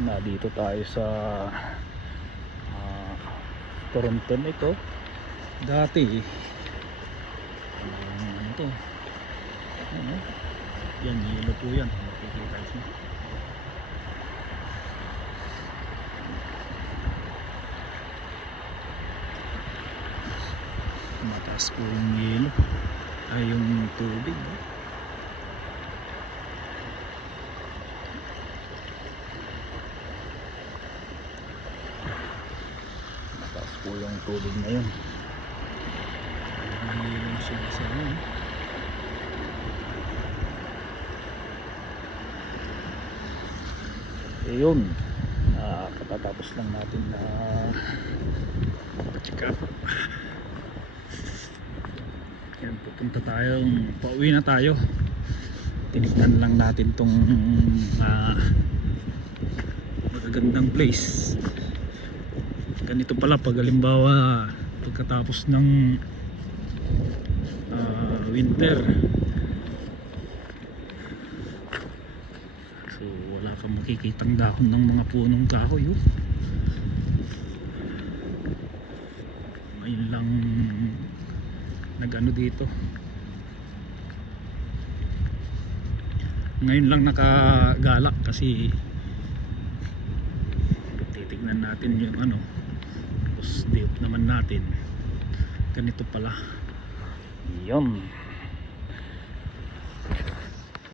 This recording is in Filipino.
na dito tayo sa Toronto na ito. Dati ano to, ano? Yan, yelo po yan, makikita nyo. Mataas po yung yelo ay yung tubig. Mataas po yung tubig na yun. Ayun siya sa ano. Ayun, katatapos lang natin na check up. Yan, pupunta tayo, pauwi na tayo. Tinignan lang natin tong magagandang place. Ganito pala pag halimbawa pagkatapos ng winter, so wala kang makikitang dahon ng mga punong kahoy. Ngayon lang nagano dito, ngayon lang nakagalak kasi titignan natin yung ano, tapos diop naman natin ganito pala. Yun.